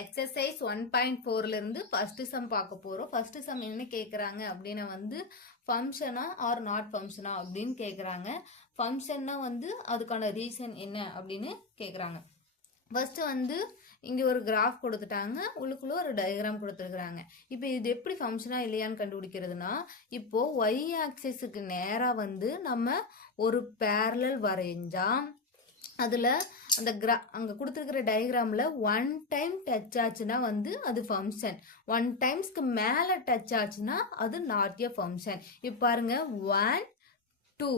Exercise 1.4ல இருந்து first sum பார்க்க போறோம். ஃபர்ஸ்ட் சம் என்ன கேக்குறாங்க அப்படின்னா வந்து ஃபங்க்ஷனா ஆர் நாட் ஃபங்க்ஷனா அப்படின்னு கேக்குறாங்க. ஃபங்க்ஷன்னா வந்து அதுக்கான ரீசன் என்ன அப்படின்னு கேக்குறாங்க. ஃபர்ஸ்ட் வந்து இங்க ஒரு கிராஃப் கொடுத்துட்டாங்க, உள்ளுக்குள்ள ஒரு டயக்ராம் கொடுத்துருக்காங்க. இப்போ இது எப்படி ஃபங்க்ஷனா இல்லையான்னு கண்டுபிடிக்கிறதுனா, இப்போ y ஆக்சிஸுக்கு நேரா வந்து நம்ம ஒரு பேரலல் வரைஞ்சா அதுல அந்த அங்க கொடுத்துருக்கிற டயக்ராம்ல 1 டைம் டச் ஆச்சுன்னா வந்து அது ஃபங்க்ஷன், 1 டைம்ஸ்க்கு மேல டச் ஆச்சுன்னா அது நாட் எ ஃபங்க்ஷன். இப்போ பாருங்க 1 2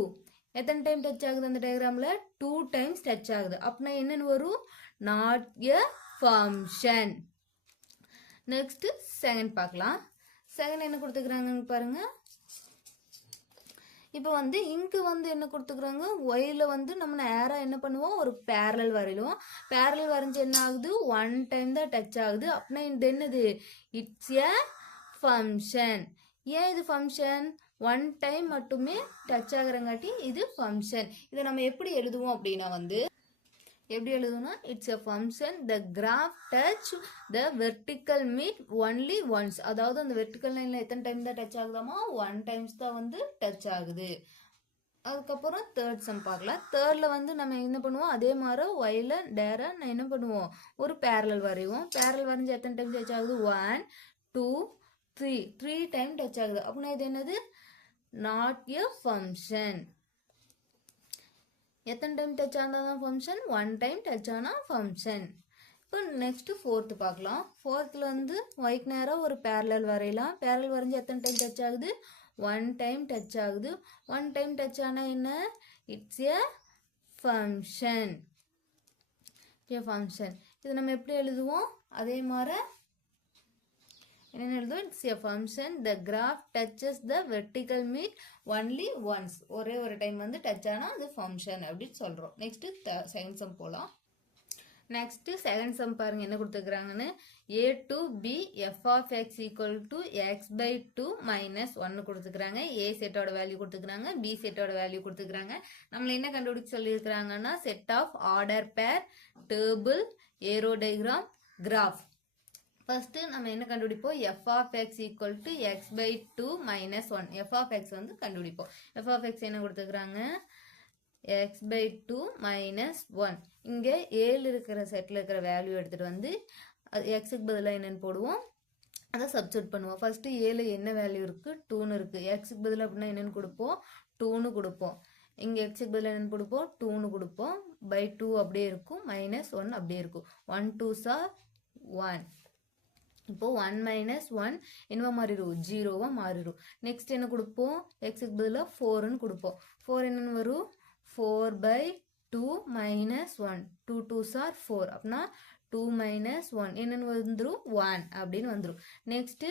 எத்தனை டைம் டச் ஆகுது அந்த டயக்ராம்ல? 2 டைம்ஸ் டச் ஆகுது. அப்படின்னா என்னன்னு வரும்? Not a function. Next second பார்க்கலாம். செகண்ட் என்ன கொடுத்துக்கிறாங்கன்னு பாருங்க. இப்போ வந்து இங்கு வந்து என்ன கொடுத்துக்கிறாங்க, ஒயில வந்து நம்ம நேராக என்ன பண்ணுவோம், ஒரு பேரலல் வரையிடுவோம். பேரலல் வரைஞ்சி என்ன ஆகுது, 1 டைம் தான் டச் ஆகுது. அப்படின்னா இது என்னது? It's a function. ஏன் இது ஃபங்க்ஷன்? 1 டைம் மட்டுமே டச் ஆகுறங்காட்டி இது ஃபங்க்ஷன். இதை நம்ம எப்படி எழுதுவோம் அப்படின்னா வந்து எப்படி எழுதுனா, it's a function the graph touch the vertical meet only once. அதாவது அந்த வெர்டிக்கல் லைன்ல எத்தனை டைம் தான் டச் ஆகுதாமா? 1 டைம்ஸ் தான் வந்து டச் ஆகுது. அதுக்கப்புறம் தேர்ட் சம் பார்க்கலாம். தேர்ட்ல வந்து நம்ம என்ன பண்ணுவோம், அதே மாதிரி ஒயில டேரா நான் என்ன பண்ணுவோம், ஒரு பேரலல் வரைவோம். பேரலல் வரைஞ்சி எத்தனை டைம் டச் ஆகுது? 1 2 3 டைம் டச் ஆகுது. அப்படின்னா இது என்னது? Not a function. எத்தனை டைம் டச் ஆனால் தான் ஃபங்க்ஷன்? 1 டைம் டச் ஆனால் ஃபங்க்ஷன். இப்போ நெக்ஸ்ட் ஃபோர்த்து பார்க்கலாம். ஃபோர்த்தில் வந்து ஒயிட் நேராக ஒரு பேரலல் வரையலாம். பேரலல் வரைஞ்சி எத்தனை டைம் டச் ஆகுது? 1 டைம் டச் ஆகுது. 1 டைம் டச் ஆனால் என்ன? It's a function. ஃபங்க்ஷன் இது நம்ம எப்படி எழுதுவோம்? அதே மாதிரி என்ன எழுதுவோம்? It's a function the graph duchess the vertical meet only once. ஒரே ஒரு டைம் வந்து டச் ஆனால் அது ஃபங்க்ஷன் அப்படின்னு சொல்கிறோம். நெக்ஸ்ட் செகண்ட் சம் போகலாம். நெக்ஸ்ட் செகண்ட் சம் பாருங்க என்ன கொடுத்துருக்குறாங்கன்னு. a to b f of x equal to x by 2 minus 1 கொடுத்துக்கிறாங்க. a செட்டோட வேல்யூ கொடுத்துக்கிறாங்க, b செட்டோட வேல்யூ கொடுத்துக்கிறாங்க. நம்மள என்ன கண்டுபிடிச்சு சொல்லியிருக்கிறாங்கன்னா, set of order pair, table, arrow diagram, graph. First நம்ம என்ன கண்டுபிடிப்போம்? f of x equal to x by 2 minus 1. f of x வந்து கண்டுபிடிப்போம். f of x என்ன கொடுத்துக்கிறாங்க? x by 2 minus 1. இங்கே 7 இருக்கிற செட்டில் இருக்கிற வேல்யூ எடுத்துகிட்டு வந்து எக்ஸுக்கு பதிலாக என்னென்னு போடுவோம், அதை சப்ஸ்டியூட் பண்ணுவோம். ஃபர்ஸ்ட் 7 என்ன வேல்யூ இருக்குது? 2ன்னு இருக்குது. எக்ஸுக்கு பதிலாக அப்படின்னா என்னென்னு கொடுப்போம்? 2ன்னு கொடுப்போம். இங்கே எக்ஸுக்கு பதிலாக என்னென்னு கொடுப்போம்? 2ன்னு கொடுப்போம். பை 2 அப்படியே இருக்கும், மைனஸ் 1 அப்படியே இருக்கும். 1 2s are 1. இப்போ 1 மைனஸ் 1 என்னவா மாறிடும்? 0வா மாறிடும். நெக்ஸ்ட் என்ன கொடுப்போம்? எக்ஸுக்கு பதிலாக 4ன்னு கொடுப்போம். 4 என்னென்னு வரும்? 4 by 2 minus 1. 2 2s are 4. அப்படின்னா 2 minus 1 என்னென்னு வந்துடும்? 1 அப்படின்னு வந்துடும். நெக்ஸ்ட்டு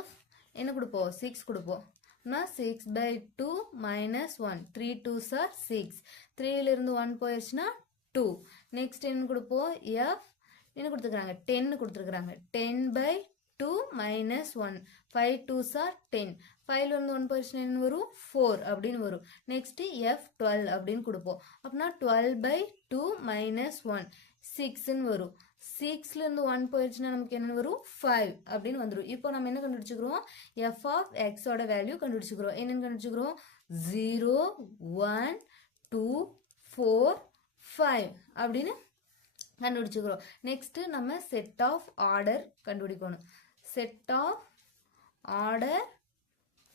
f என்ன கொடுப்போம்? 6 கொடுப்போம். அப்படின்னா 6 by 2 minus 1. 3 2s are 6. 3லிருந்து 1 போயிடுச்சுன்னா 2. நெக்ஸ்ட் என்ன கொடுப்போம்? f என்ன கொடுத்துருக்காங்க? 10 கொடுத்துருக்காங்க. 10 by 2 minus 1. 5 2s are 10. 5லிருந்து 1 போயிடுச்சுன்னா என்ன வரும்? 4 அப்படின்னு வரும். நெக்ஸ்ட் f 12 அப்படின்னு கொடுப்போம். அப்படின்னா 12 by 2 minus 1 6ன்னு வரும். 6லிருந்து 1 போயிடுச்சுன்னா நமக்கு என்ன வரும்? 5 அப்படின்னு வந்துடும். இப்போ நம்ம என்ன கண்டுபிடிச்சுக்கிறோம்? f of x ஓட வேல்யூ கண்டுபிடிச்சுக்கிறோம். என்னன்னு கண்டுபிடிச்சுக்கிறோம்? 0 1 2 4 5 அப்படின்னு கண்டுபிடிச்சுக்கிறோம். நெக்ஸ்ட் நம்ம செட் ஆஃப் ஆர்டர் கண்டுபிடிக்கணும். செட் ஆஃப் ஆர்டர்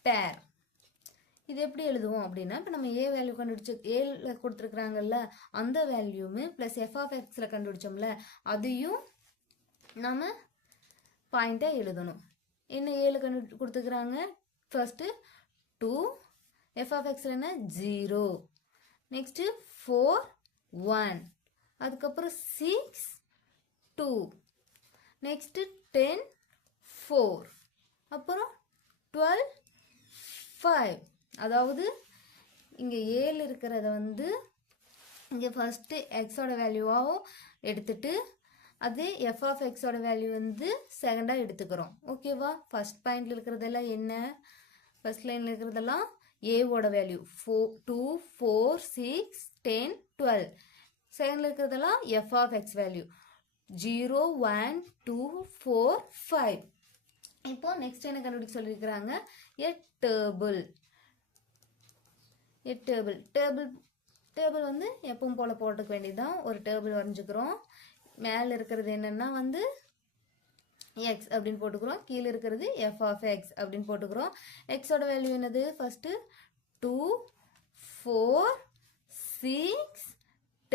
பேர் இது எப்படி எழுதுவோம் அப்படின்னா, இப்போ நம்ம ஏ வேல்யூ கண்டுபிடிச்சு ஏல கொடுத்துருக்குறாங்கல்ல அந்த வேல்யூமு ப்ளஸ் எஃப் ஆஃப் எக்ஸில் கண்டுபிடிச்சோம்ல அதையும் நம்ம பாயிண்டாக எழுதணும். என்ன ஏல கொடுத்துருக்குறாங்க? ஃபர்ஸ்ட்டு 2, எஃப் ஆஃப் எக்ஸில் என்ன? 0. நெக்ஸ்ட்டு 4 1. அதுக்கப்புறம் 6 2. நெக்ஸ்ட்டு 10 4. அப்புறம் 12 5. அதாவது இங்கே 7 இருக்கிறத வந்து இங்கே ஃபஸ்ட்டு எக்ஸோட வேல்யூவாகவும் எடுத்துட்டு அதே எஃப் ஆஃப் எக்ஸோட வேல்யூ வந்து செகண்டாக எடுத்துக்கிறோம். ஓகேவா? ஃபர்ஸ்ட் பாயிண்டில் இருக்கிறதெல்லாம் என்ன? ஃபர்ஸ்ட் லைனில் இருக்கிறதெல்லாம் ஏவோட வேல்யூ 2 4 6 10 12. செகண்டில் இருக்கிறதெல்லாம் எஃப் ஆஃப் எக்ஸ் வேல்யூ 0 1 2 4 5. இப்போ நெக்ஸ்ட் என்ன கண்டுபிடிக்க சொல்லியிருக்கிறாங்க, a table. a table table வந்து எப்பவும் போல போட்டுக்க வேண்டியதுதான். ஒரு டேபிள் வரைஞ்சுக்கிறோம். மேலே இருக்கிறது என்னன்னா வந்து எக்ஸ் அப்படின்னு போட்டுக்கிறோம், கீழே இருக்கிறது எஃப் ஆஃப் எக்ஸ் அப்படின்னு போட்டுக்கிறோம். எக்ஸோட வேல்யூ என்னது, ஃபர்ஸ்ட் 2 4 6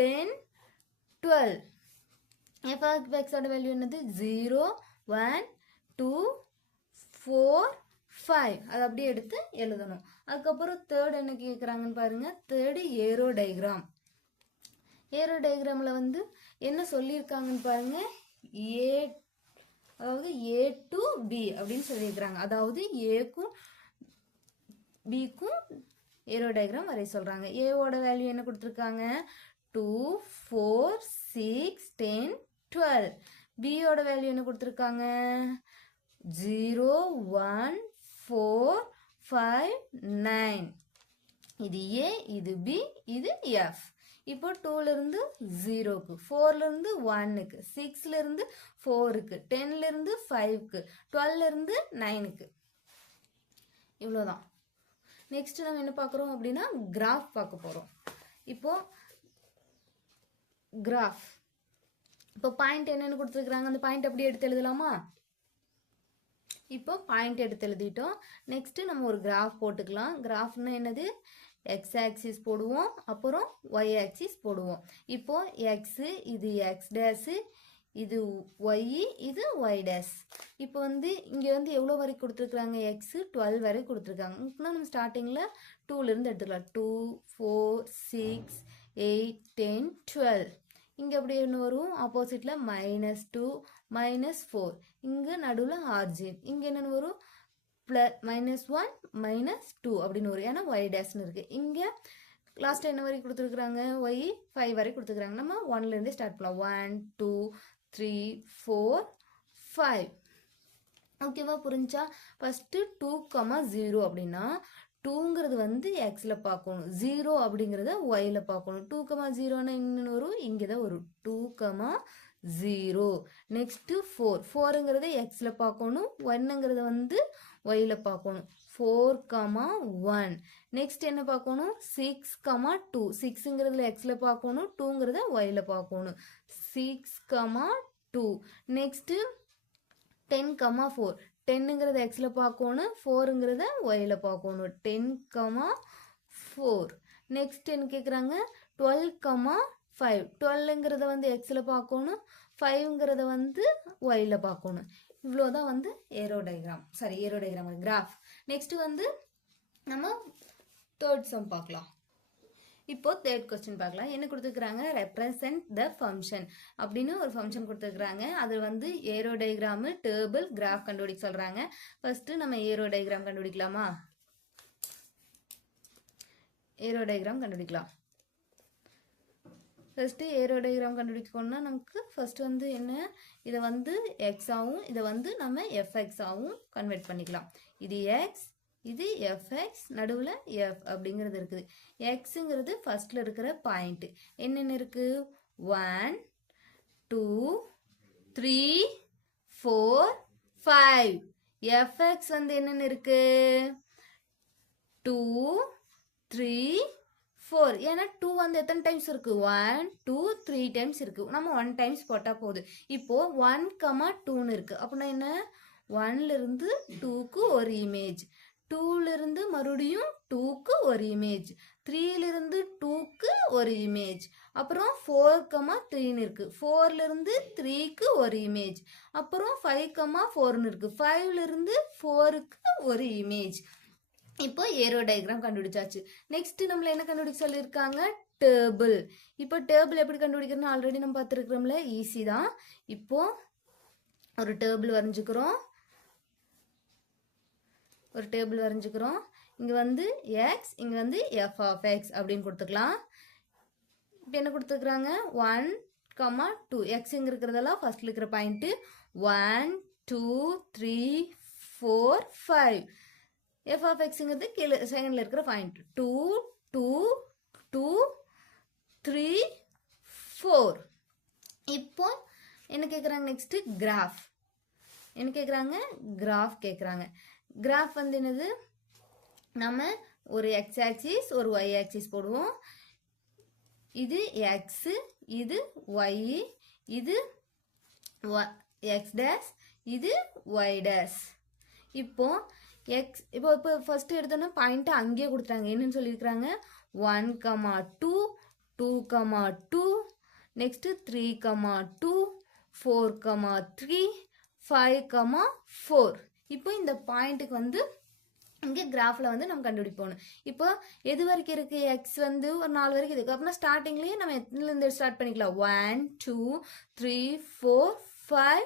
10 12. எஃப் ஆஃப் எக்ஸோட வேல்யூ என்னது 0 1 2 4 5. அது அப்படியே எடுத்து எழுதணும். அதுக்கப்புறம் தேர்ட் என்ன கேட்குறாங்கன்னு பாருங்க, தேர்டு ஏரோ டயக்ராம். ஏரோ டயக்ராமில் வந்து என்ன சொல்லியிருக்காங்கன்னு பாருங்க, அதாவது ஏ டு பி அப்படின்னு சொல்லியிருக்கிறாங்க. அதாவது ஏக்கும் பிக்கும் ஏரோ டயக்ராம் வரைய சொல்கிறாங்க. ஏவோட வேல்யூ என்ன கொடுத்துருக்காங்க, 2 4 6 10 12. பியோட வேல்யூ என்ன கொடுத்துருக்காங்க, 0 1 4 5 9. இது ஏ, இது பி, இது எஃப். இப்போ 2லேருந்து 0க்கு, 4லேருந்து 1க்கு, 6லேருந்து 4க்கு, 10லேருந்து 5க்கு, 12லேருந்து 9க்கு. இவ்வளோதான். நெக்ஸ்ட் நம்ம என்ன பார்க்குறோம் அப்படின்னா கிராஃப் பார்க்க போகிறோம். இப்போ கிராஃப், இப்போ பாயிண்ட் என்னென்னு கொடுத்துருக்குறாங்க, அந்த பாயிண்ட் அப்படியே எடுத்து எழுதலாமா? இப்போ பாயிண்ட் எடுத்து எழுதிட்டோம். நெக்ஸ்ட் நம்ம ஒரு கிராஃப் போட்டுக்கலாம். கிராஃப்னா என்னது, எக்ஸ் ஆக்சிஸ் போடுவோம், அப்புறம் ஒய் ஆக்சிஸ் போடுவோம். இப்போ எக்ஸ், இது எக்ஸ் டேஷ், இது ஒய், இது ஒய் டேஷ். இப்போ வந்து இங்கே வந்து எவ்வளோ வரைக்கும் கொடுத்துருக்குறாங்க, எக்ஸ் 12 வரை கொடுத்துருக்காங்க. இன்னும் நம்ம ஸ்டார்டிங்கில் 2லேருந்து எடுத்துக்கலாம். 2 4 6 8 10 12. இங்கே அப்படி என்ன வரும், ஆப்போசிட்டில் -2 -4. இங்கே நடுவில் ஆர்ஜின். இங்கே என்னென்னு வரும், -1 -2 அப்படின்னு வரும். ஏன்னா ஒய் டேஷ்னு இருக்குது. இங்கே லாஸ்ட்டாக என்ன வரைக்கும் கொடுத்துருக்குறாங்க, ஒய் 5 வரை கொடுத்துருக்குறாங்க. நம்ம 1லேருந்தே ஸ்டார்ட் பண்ணலாம். 1 2 3 4 5. ஓகேவா, புரிஞ்சா? ஃபஸ்ட்டு 2, 0 அப்படின்னா 2ங்கிறது வந்து எக்ஸில் பார்க்கணும், 0 அப்படிங்கிறத ஒயில் பார்க்கணும். 2, 0னா இன்னும் வரும், இங்கே தான் வரும் 2, 0. நெக்ஸ்ட்டு 4, 4ங்கிறத எக்ஸில் பார்க்கணும், 1ங்கிறத வந்து ஒயில் பார்க்கணும். 4, 1. நெக்ஸ்ட் என்ன பார்க்கணும், 6, 2. 6ங்கிறதுல எக்ஸில் பார்க்கணும், 2ங்கிறத ஒயில் பார்க்கணும். 6, 2. நெக்ஸ்ட்டு 10, 4. 10ங்கிறத எக்ஸில் பார்க்கணும், 4ங்கிறத ஒயில் பார்க்கணும். 10, 4. நெக்ஸ்ட் என்ன கேட்குறாங்க, 12, 5. 12ங்கிறத வந்து எக்ஸில் பார்க்கணும், 5ங்கிறத வந்து ஒயில் பார்க்கணும். இவ்வளோதான் வந்து ஏரோ டயக்ராம், கிராஃப். நெக்ஸ்ட் வந்து நம்ம தேர்ட் சம் பார்க்கலாம். இப்போ தேர்ட் கொஸ்டின் பார்க்கலாம். என்ன கொடுத்துருக்குறாங்க, ரெப்ரசன்ட் த ஃபங்க்ஷன் அப்படின்னு ஒரு ஃபங்க்ஷன் கொடுத்துருக்குறாங்க. அது வந்து ஏரோ டயக்ராமு, டேபிள், கிராஃப் கண்டுபிடிக்க சொல்கிறாங்க. ஃபர்ஸ்ட்டு நம்ம ஏரோ டயக்ராம் கண்டுபிடிக்கலாமா? ஏரோ டயக்ராம் கண்டுபிடிக்கலாம். ஃபஸ்ட்டு ஏரோ டயக்ராம் கண்டுபிடிக்கணும்னா நமக்கு ஃபஸ்ட்டு வந்து என்ன, இதை வந்து எக்ஸாகவும் இதை வந்து நம்ம எஃப்எக்ஸாகவும் கன்வெர்ட் பண்ணிக்கலாம். இது எக்ஸ், இது எஃப்எக்ஸ், நடுவில் எஃப் அப்படிங்கிறது இருக்குது. எக்ஸுங்கிறது ஃபஸ்ட்டில் இருக்கிற பாயிண்ட்டு என்னென்ன இருக்குது, 1 2 3 4 5. எஃப்எக்ஸ் வந்து என்னென்ன இருக்குது, 2 3 4. ஏன்னா 2 வந்து எத்தனை டைம்ஸ் இருக்குது, 1 2 3 டைம்ஸ் இருக்குது. நம்ம 1 டைம்ஸ் போட்டால் போதும். இப்போது 1, 2ன்னு இருக்குது. அப்படின்னா என்ன, 1லேருந்து 2க்கு ஒரு இமேஜ், 2லேருந்து மறுபடியும் 2க்கு ஒரு இமேஜ், 3லேருந்து 2க்கு ஒரு இமேஜ், அப்புறம் 4, 3ன்னு இருக்குது. 4லேருந்து 3க்கு ஒரு இமேஜ், அப்புறம் 5, 4ன்னு இருக்குது. 5லேருந்து 4க்கு ஒரு இமேஜ். இப்போ ஏரோ டயக்ராம் கண்டுபிடிச்சாச்சு. நெக்ஸ்ட் நம்மள என்ன கண்டுபிடிக்க சொல்லியிருக்காங்க, டேபிள். இப்போ டேபிள் எப்படி கண்டுபிடிக்கிறதுன்னு ஆல்ரெடி நம்ம பார்த்துருக்குறோம்ல, ஈஸி தான். இப்போ ஒரு டேபிள் வரைஞ்சுக்கிறோம். இங்கே வந்து எக்ஸ், இங்கே வந்து எஃப் ஆஃப் எக்ஸ் அப்படின்னு கொடுத்துக்கலாம். இப்போ என்ன கொடுத்துருக்குறாங்க, 1, 2. எக்ஸுங்க இருக்கிறதெல்லாம் ஃபர்ஸ்ட்ல இருக்கிற பாயிண்ட்டு 1 2 3 4 5. எஃப் ஆஃப் எக்ஸுங்கிறது கீழே செகண்டில் இருக்கிற பாயிண்ட் 2 2 2 3 4. இப்போ என்ன கேட்குறாங்க நெக்ஸ்ட்டு கிராஃப். என்ன கேட்குறாங்க? கிராஃப் கேட்குறாங்க. கிராஃப் வந்து என்னது? நம்ம ஒரு எக்ஸ் ஆக்சிஸ் ஒரு ஒய் ஆக்சிஸ் போடுவோம். இது எக்ஸு, இது ஒய், இது எக்ஸ் டேஷ், இது ஒய் டேஷ். இப்போ எக்ஸ் இப்போ ஃபர்ஸ்ட் எடுத்தோன்னா பாயிண்ட்டை அங்கேயே கொடுத்துட்டாங்க. என்னன்னு சொல்லியிருக்கிறாங்க? 1,2, 2,2, நெக்ஸ்ட்டு 3,2, 4,3, 5,4. இப்போ இந்த பாயிண்ட்டுக்கு வந்து இங்கே கிராஃபில் வந்து நம்ம கண்டுபிடிப்போம். இப்போ எது வரைக்கும் இருக்குது? எக்ஸ் வந்து ஒரு 4 வரைக்கும் இருக்குது. அப்படின்னா ஸ்டார்டிங்லேயே நம்ம எத்தனைலேருந்து ஸ்டார்ட் பண்ணிக்கலாம்? 1, 2, 3, 4, 5,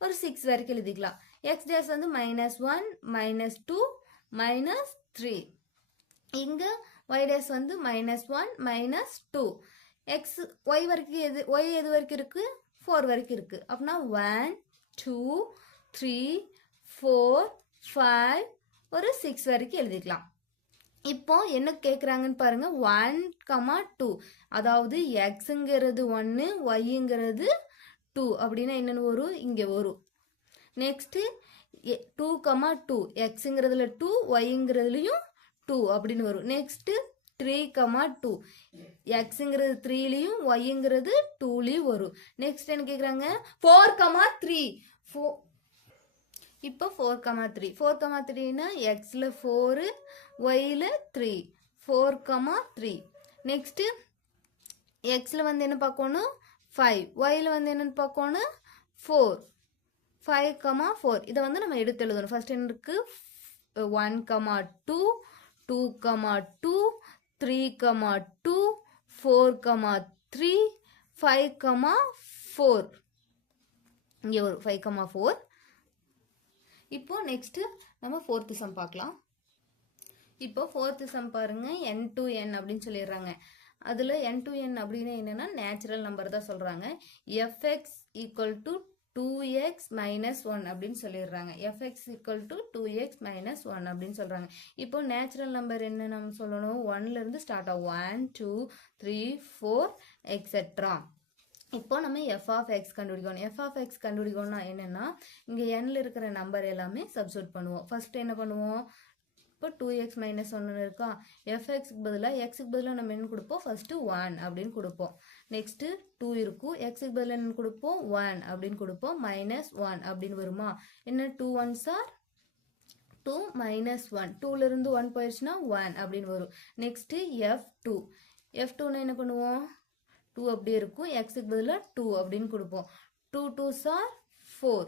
ஒரு 6 வரைக்கும் எழுதிக்கலாம். எக்ஸ் டேஸ் வந்து -1, -2, -3. இங்கே ஒய் டேஸ் வந்து -1, -2. எக்ஸ் ஒய் வரைக்கும் ஒய் எது வரைக்கும் இருக்குது? 4 வரைக்கும் இருக்குது. அப்படின்னா 1, 2, 3, 4, 5, ஒரு 6 வரைக்கும் எழுதிக்கலாம். இப்போ என்ன கேட்குறாங்கன்னு பாருங்க. 1,2, அதாவது எக்ஸுங்கிறது 1, ஒய்ங்கிறது 2 அப்படின்னா என்னென்னு வரும்? இங்கே வரும். நெக்ஸ்ட்டு 2,2, எக்ஸுங்கிறதுல 2, ஒய்ங்கிறதுலையும் 2 அப்படின்னு வரும். நெக்ஸ்ட்டு 3,2, எக்ஸுங்கிறது 3லையும் ஒய்ங்கிறது 2லையும் வரும். நெக்ஸ்ட் என்ன கேட்குறாங்க? 4,3. இப்போ 4,3. 4,3னா எக்ஸில் 4, ஒய்யில் 3. 4,3. நெக்ஸ்ட்டு எக்ஸில் வந்து என்ன பார்க்கணும்? 5. ஒய்யில் வந்து என்னென்னு பார்க்கணும்? 4. 5,4. இதை வந்து நம்ம எடுத்து எழுதணும். ஃபர்ஸ்ட் என்ன இருக்குது? 1,2, 2,2, 3,2, 4,3, 5,4. இங்கே வரும் 5,4. இப்போ நெக்ஸ்ட்டு நம்ம 4th சம் பார்க்கலாம். இப்போ 4th சம் பாருங்க. n to n அப்படின்னு சொல்லிடுறாங்க. அதில் n to n அப்படின்னு என்னென்னா நேச்சுரல் நம்பர் தான் சொல்கிறாங்க. fx equal to 2x minus 1 அப்படின்னு சொல்லிடுறாங்க. fx equal to 2x minus 1 அப்படின்னு சொல்கிறாங்க. இப்போ நேச்சுரல் நம்பர் என்ன நம்ம சொல்லணும்? 1லேருந்து ஸ்டார்ட் ஆகும். 1, 2, 3, 4 எக்ஸெட்ரா. இப்போ நம்ம f of x கண்டுபிடிக்கணும். f of x கண்டுபிடிக்கணும்னா என்னென்னா இங்கே nல இருக்கிற நம்பர் எல்லாமே சப்ஸ்டியூட் பண்ணுவோம். ஃபர்ஸ்ட் என்ன பண்ணுவோம்? இப்போ 2x மைனஸ் 1 இருக்கா? fxக்கு பதிலாக எக்ஸுக்கு பதிலாக நம்ம என்ன கொடுப்போம்? ஃபர்ஸ்ட்டு 1 அப்படின்னு கொடுப்போம். நெக்ஸ்ட்டு 2 இருக்கும். எக்ஸுக்கு பதிலாக என்ன கொடுப்போம்? 1 அப்படின்னு கொடுப்போம். -1 அப்படின்னு வருமா? என்ன 2 1s are 2 -1. 2லேருந்து 1 போயிடுச்சுன்னா 1 அப்படின்னு வரும். Next f2. f2னா என்ன பண்ணுவோம்? 2 அப்படியே இருக்கும். எக்ஸுக்கு பதிலாக 2 அப்படின்னு கொடுப்போம். 2 2s are 4.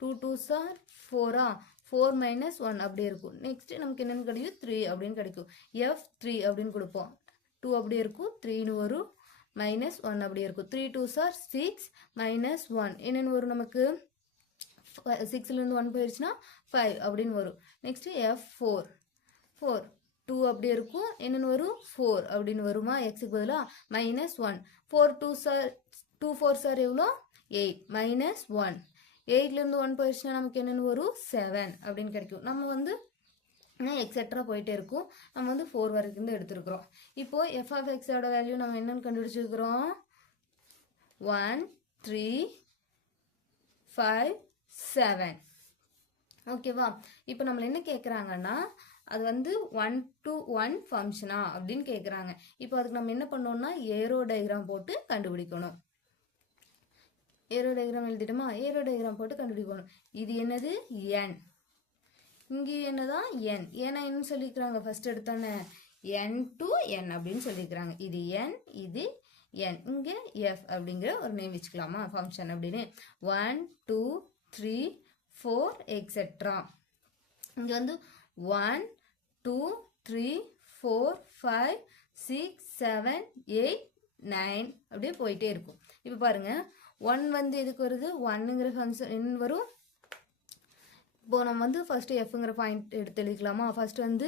2 2s are 4. 4 - 1 அப்படியே இருக்கும். நெக்ஸ்ட் நமக்கு என்னென்னு கிடைக்கும்? 3 அப்படின்னு கிடைக்கும். f3 அப்படின்னு கொடுப்போம். 2 அப்படியே இருக்கும். 3ன்னு வரும். -1 அப்படியே இருக்கும். 3 2s are 6 -1 என்னென்னு வரும் நமக்கு? 6லேருந்து 1 போயிடுச்சுன்னா 5 அப்படின்னு வரும். Next f4. 4 2 அப்படியே இருக்கும். என்னென்னு வரும்? 4 அப்படின்னு வருமா? எக்ஸுக்கு பதிலாக -1. 4 2 4s are எவ்வளோ? 8 -1. 8லேருந்து 1 போயிடுச்சுன்னா நமக்கு என்னென்னு வரும்? 7 அப்படின்னு கிடைக்கும். நம்ம வந்து எக்ஸெட்ரா போயிட்டே இருக்கும். நம்ம வந்து 4 வரைக்கும் எடுத்துருக்குறோம். இப்போ f of x ஓட வேல்யூ நம்ம என்னென்னு கண்டுபிடிச்சிருக்கிறோம்? 1 3 5 7. ஓகேவா? இப்போ நம்மள என்ன கேட்குறாங்கன்னா அது வந்து 1 to 1 ஃபங்க்ஷனா அப்படின்னு கேட்குறாங்க. இப்போ அதுக்கு நம்ம என்ன பண்ணோம்னா ஏரோ டயக்ராம் போட்டு கண்டுபிடிக்கணும். ஏரோ டயக்ராம் எழுதிட்டோமா? ஏரோ டயக்ராம் போட்டு கண்டுபிடிக்கணும். இது என்னது? n. இங்கே என்னதான்? n. ஏன்னா என்ன சொல்லிக்கிறாங்க? ஃபர்ஸ்ட் எடுத்தோன்னே n to n அப்படின்னு சொல்லிக்கிறாங்க. இது n, இது n. இங்கே f அப்படிங்கிற ஒரு நேம் வச்சுக்கலாமா? ஃபங்க்ஷன் அப்படின்னு 1 2 3 4 எக்ஸெட்ரா. இங்கே வந்து 1 2 3 4 5 6 7 8 9 அப்படியே போயிட்டே இருக்கும். இப்போ பாருங்க 1 வந்து எதுக்கு வருது? 1ங்கிற ஃபங்க்ஷன் என்ன வரும்? இப்போ நம்ம வந்து ஃபர்ஸ்ட் எஃப்ங்கிற பாயிண்ட் எடுத்து எழுதிக்கலாமா? ஃபர்ஸ்ட் வந்து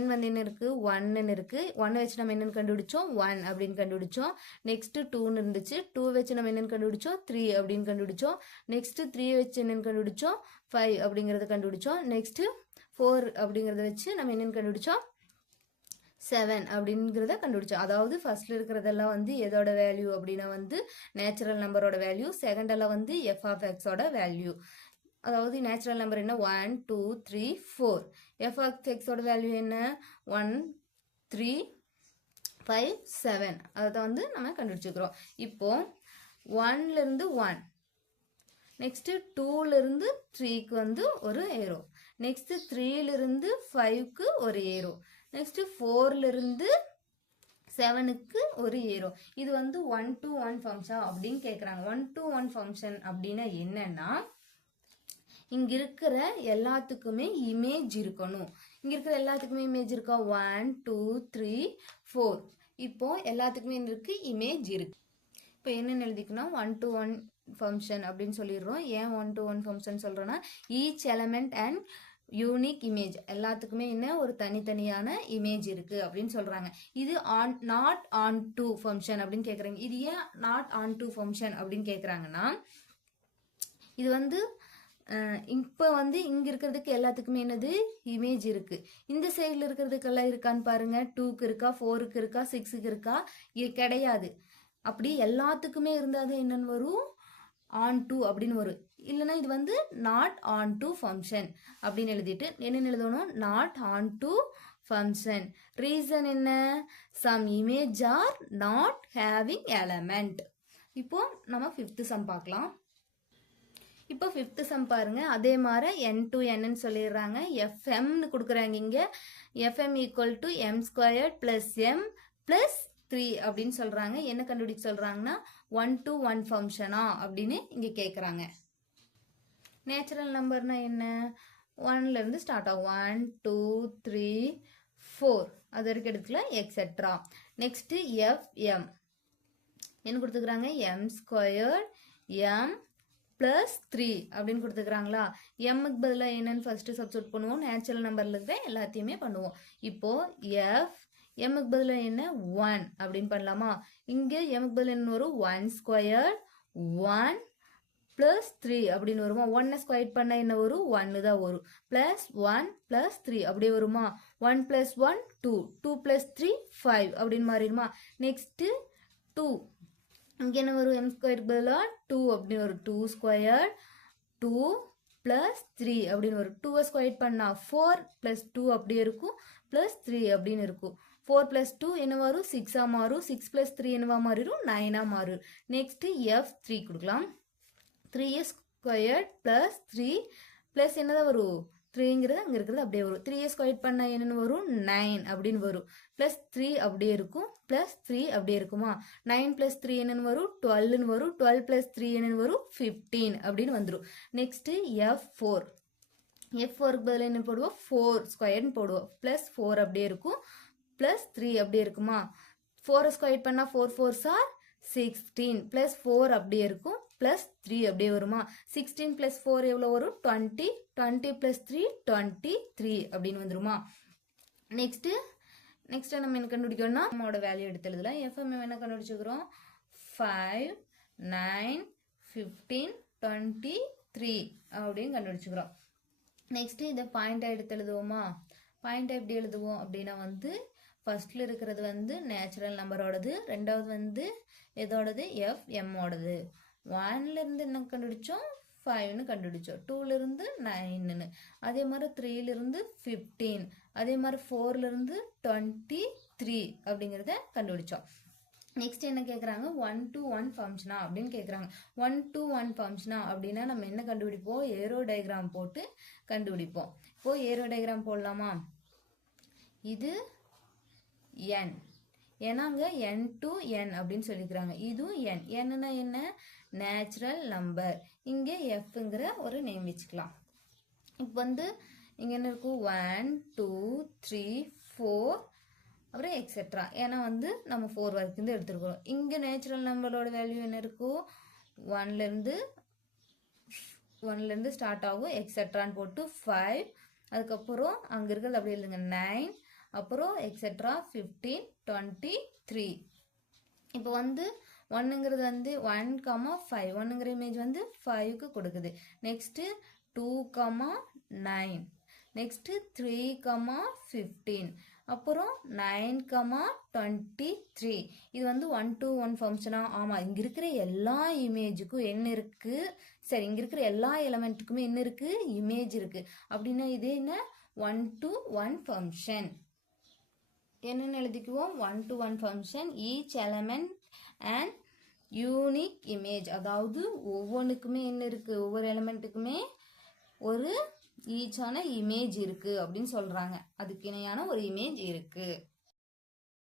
n வந்து என்ன இருக்குது? 1ன்னு இருக்குது. 1 வச்சு நம்ம என்னென்னு கண்டுபிடிச்சோம்? 1 அப்படின்னு கண்டுபிடிச்சோம். நெக்ஸ்ட்டு 2ன்னு இருந்துச்சு. 2 வச்சு நம்ம என்னென்னு கண்டுபிடிச்சோம்? 3 அப்படின்னு கண்டுபிடிச்சோம். நெக்ஸ்ட்டு 3 வச்சு என்னென்னு கண்டுபிடிச்சோம்? 5 அப்படிங்கிறத கண்டுபிடிச்சோம். நெக்ஸ்ட்டு 4 அப்படிங்கிறத வச்சு நம்ம என்னென்னு கண்டுபிடிச்சோம்? 7 அப்படிங்கிறத கண்டுபிடிச்சோம். அதாவது ஃபர்ஸ்ட்ல இருக்கிறதெல்லாம் வந்து எதோட வேல்யூ அப்படின்னா வந்து நேச்சுரல் நம்பரோட வேல்யூ, செகண்டெல்லாம் வந்து எஃப் ஆஃப் எக்ஸோட வேல்யூ. அதாவது நேச்சுரல் நம்பர் என்ன 1 2 3 4, எஃப் ஆஃப் எக்ஸோட வேல்யூ என்ன 1 3 5 7. அதை வந்து நம்ம கண்டுபிடிச்சிக்கிறோம். இப்போ 1லேருந்து 1, நெக்ஸ்ட்டு 2லேருந்து 3க்கு வந்து ஒரு ஏரோ, நெக்ஸ்ட்டு 3லேருந்து 5க்கு ஒரு ஏரோ, நெக்ஸ்ட்டு 4லேருந்து 7க்கு ஒரு ஏரோ. இது வந்து 1 to 1 ஃபங்க்ஷன் அப்படின்னு கேட்குறாங்க. 1 to 1 ஃபங்க்ஷன் அப்படின்னா என்னன்னா, இங்க இருக்கிற எல்லாத்துக்குமே இமேஜ் இருக்கணும். இங்க இருக்கிற எல்லாத்துக்குமே இமேஜ் இருக்கா 1 2 3 4. இப்போ எல்லாத்துக்குமே இருக்கு இமேஜ் இருக்கு. இப்போ என்னென்னு எழுதிக்கணும் 1 to 1 ஃபங்க்ஷன் அப்படின்னு சொல்லிடுறோம். ஏன் 1 to 1 ஃபங்க்ஷன் சொல்றோம்னா each element and unique image, எல்லாத்துக்குமே என்ன ஒரு தனித்தனியான இமேஜ் இருக்கு அப்படின்னு சொல்றாங்க. இது நாட் ஆன் டு ஃபங்க்ஷன் அப்படின்னு கேட்குறாங்க. இது ஏன் நாட் ஆன் டு ஃபங்க்ஷன் அப்படின்னு கேட்குறாங்கன்னா, இது வந்து இப்போ வந்து இங்க இருக்கிறதுக்கு எல்லாத்துக்குமே என்னது இமேஜ் இருக்கு. இந்த சைடில் இருக்கிறதுக்கெல்லாம் இருக்கான்னு பாருங்க. 2க்கு இருக்கா, 4க்கு இருக்கா, 6க்கு இருக்கா? இது கிடையாது. அப்படி எல்லாத்துக்குமே இருந்தாதான் என்னன்னு வரும் ஆன் டு அப்படின்னு வரும். இல்லைன்னா இது வந்து நாட் ஆன் டு ஃபங்க்ஷன் அப்படின்னு எழுதிட்டு என்னென்னு எழுதணும் not onto function. Reason என்ன? Some image are not having element. இப்போ நம்ம 5th சம் பார்க்கலாம். இப்போ 5th சம் பாருங்க. அதே மாதிரி n to n சொல்லிடுறாங்க. fmனு கொடுக்குறாங்க. இங்கே fm equal to m squared plus m plus 3 அப்படின்னு சொல்றாங்க. என்ன கண்டுபிடிக்க சொல்றாங்கன்னா 1 to 1 ஃபங்க்ஷனா அப்படின்னு இங்க கேட்குறாங்க. நேச்சுரல் நம்பர்னா என்ன 1லேருந்து ஸ்டார்ட் ஆகும். 1 2 3 4 அது வரைக்கும் எடுத்துக்கல எக்ஸெட்ரா. நெக்ஸ்ட் fm என்ன கொடுத்துக்கிறாங்க m ஸ்கொயர்ட் m பிளஸ் 3 அப்படின்னு கொடுத்துக்கிறாங்களா. எம்முக்கு பதிலாக என்னன்னு ஃபர்ஸ்ட் சப்ஸ்டிட்யூட் பண்ணுவோம். நேச்சுரல் நம்பர்ல இருக்கிற எல்லாத்தையுமே பண்ணுவோம். இப்போ f எம்முக்கு பதிலாக என்ன 1 அப்படின்னு பண்ணலாமா. இங்கே எம்முக்கு பதிலாக என்ன வரும் 1 ஸ்கொயர் 1 பிளஸ் 3 அப்படின்னு வருமா. 1 ஸ்கொயர் பண்ண என்ன வரும் 1 தான் வரும். பிளஸ் 1 பிளஸ் 3 அப்படியே வருமா. 1 பிளஸ் 1 2, 2 பிளஸ் 3 5 அப்படின்னு மாறிடுமா. நெக்ஸ்ட் 2 இங்கே என்ன வரும் m ஸ்கொயருக்கு பதிலாக 2 அப்படின்னு வரும். 2 ஸ்கொயர் 2 பிளஸ் 3 அப்படின்னு வரும். 2 ஸ்கொயர் பண்ணா 4 பிளஸ் 2 அப்படியே இருக்கும், பிளஸ் 3 அப்படின்னு இருக்கும். 4 பிளஸ் 2 என்ன வரும் 6 மாறும். 6 பிளஸ் 3 என்னவா மாறிடும் 9 மாறும். நெக்ஸ்ட் f3 கொடுக்கலாம். 3 ஸ்கொயர் பிளஸ் 3 பிளஸ் என்னதான் வரும் 3ங்கிறது அங்கே இருக்கிறது அப்படியே வரும். 3 ஸ்கொயர் பண்ண என்னன்னு வரும் 9 அப்படின்னு வரும். பிளஸ் 3 அப்படியே இருக்கும், பிளஸ் 3 அப்படியே இருக்குமா. 9 பிளஸ் 3 என்னன்னு வரும் 12ன்னு வரும். 12 பிளஸ் 3 என்னன்னு வரும் 15 அப்படின்னு வந்துடும். நெக்ஸ்ட் f4 f4க்கு பதில் என்ன போடுவோம் 4 ஸ்கொயர்னு போடுவோம். பிளஸ் 4 அப்படியே இருக்கும், பிளஸ் 3 அப்படியே இருக்குமா. 4 ஸ்கொயர் பண்ணா 4 4s are 16 பிளஸ் 4 அப்படியே இருக்கும், பிளஸ் 3 அப்படியே வருமா. 16 பிளஸ் 4 எவ்வளோ வரும் 20, 20 பிளஸ் 3 23 அப்படின்னு வந்துருமா. நெக்ஸ்ட் நம்ம என்ன கண்டுபிடிக்கணும்னா நம்மளோட வேல்யூ எடுத்து எழுதலாம். எஃப்எம் என்ன கண்டுபிடிச்சிக்கிறோம் 5 9 15 23 அப்படின்னு கண்டுபிடிச்சிக்கிறோம். நெக்ஸ்ட் இதை பாயிண்டாக எடுத்து எழுதுவோமா. பாயிண்டாக எப்படி எழுதுவோம் அப்படின்னா வந்து ஃபர்ஸ்ட்ல இருக்கிறது வந்து நேச்சுரல் நம்பரோடது, ரெண்டாவது வந்து எதோடது எஃப்எம்மோடது. 1லேருந்து என்ன கண்டுபிடிச்சோம் 5ன்னு கண்டுபிடிச்சோம். 2லேருந்து 9ன்னு, அதே மாதிரி 3லேருந்து 15, அதே மாதிரி 4லேருந்து 23 அப்படிங்கிறத கண்டுபிடிச்சோம். நெக்ஸ்ட் என்ன கேட்குறாங்க 1 to 1 ஃபங்க்ஷனா அப்படின்னு கேட்குறாங்க. 1 to 1 ஃபங்க்ஷனா அப்படின்னா நம்ம என்ன கண்டுபிடிப்போம் ஏரோ டயக்ராம் போட்டு கண்டுபிடிப்போம். இப்போ ஏரோ டயக்ராம் போடலாமா. இது n, ஏன்னா அங்கே n to n அப்படின்னு சொல்லிக்கிறாங்க. இதுவும் n, என்னன்னா என்ன நேச்சுரல் நம்பர். இங்கே fங்கிற ஒரு நேம் வச்சுக்கலாம். இப்போ வந்து இங்கே என்ன இருக்கும் 1 2 3 4 அப்புறம் எக்ஸெட்ரா. ஏன்னா வந்து நம்ம 4 வரைக்கும் எடுத்துருக்கோம். இங்கே நேச்சுரல் நம்பரோட வேல்யூ என்ன இருக்கும் 1லேருந்து ஸ்டார்ட் ஆகும், எக்ஸெட்ரான்னு போட்டு 5, அதுக்கப்புறம் அங்கே இருக்கிறது அப்படி இல்லைங்க 9, அப்புறம் எக்ஸெட்ரா 15 23. இப்போ வந்து 1ங்கிறது வந்து 1, 5, 1ங்கிற இமேஜ் வந்து 5க்கு கொடுக்குது. நெக்ஸ்ட்டு 2, 9, நெக்ஸ்ட்டு 3, 15, அப்புறம் 9,23 இது வந்து 1 to 1 ஃபங்க்ஷனா? ஆமாம், இங்கே இருக்கிற எல்லா இமேஜுக்கும் என்ன இருக்குது? சரி, இங்கே இருக்கிற எல்லா எலமெண்ட்டுக்குமே என்ன இருக்குது? இமேஜ் இருக்குது. அப்படின்னா இது என்ன? 1 to 1 ஃபங்க்ஷன். என்னென்னு எழுதிக்குவோம்? 1 to 1 function. Each element and unique image. அதாவது ஒவ்வொன்றுக்குமே என்ன இருக்குது? ஒவ்வொரு எலமெண்ட்டுக்குமே ஒரு ஈச்சான இமேஜ் இருக்குது அப்படின்னு சொல்கிறாங்க. அதுக்கு இணையான ஒரு இமேஜ் இருக்குது.